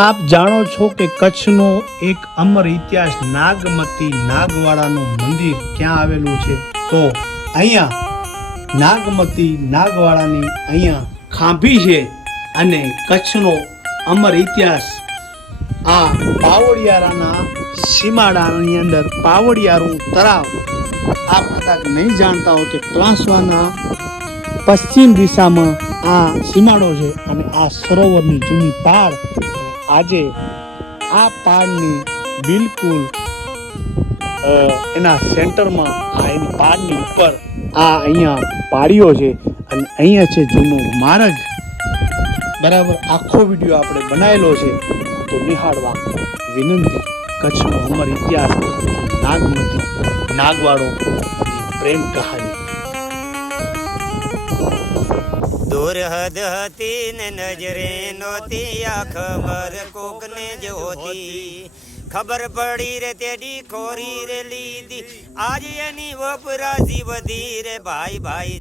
આપ જાણો છો કે કચ્છનો એક અમર ઇતિહાસ નાગમતી નાગવાડાનું મંદિર ક્યાં આવેલું છે? તો અહીંયા નાગમતી નાગવાડાની અહીંયા ખાંભી છે અને કચ્છનો અમર ઇતિહાસ આ પાવડિયારાના સીમાડાની અંદર પાવડિયારું તળાવ આપ કદાચ નહીં જાણતા હો કે પ્લાસવાના પશ્ચિમ દિશામાં આ સીમાડો છે અને આ સરોવરની જૂની પાળ આજે આ પાળની બિલકુલ એના સેન્ટરમાં આ એની પાળની ઉપર આ અહીંયા પાળીઓ છે અને અહીંયા છે જૂનો માર્ગ. બરાબર આખો વિડીયો આપણે બનાવેલો છે તો નિહાળવા વિનંતી. કચ્છનો અમર ઇતિહાસ નાગમતી નાગવાડો પ્રેમ કહાની. દૂર હદ હતી ને નજરે નહોતી આ ખબર કોકને જોતી. ખબર પડી રે તેડી ખોરી રે લીધી આજ એની વપરાશી વધી રે ભાઈ ભાઈ.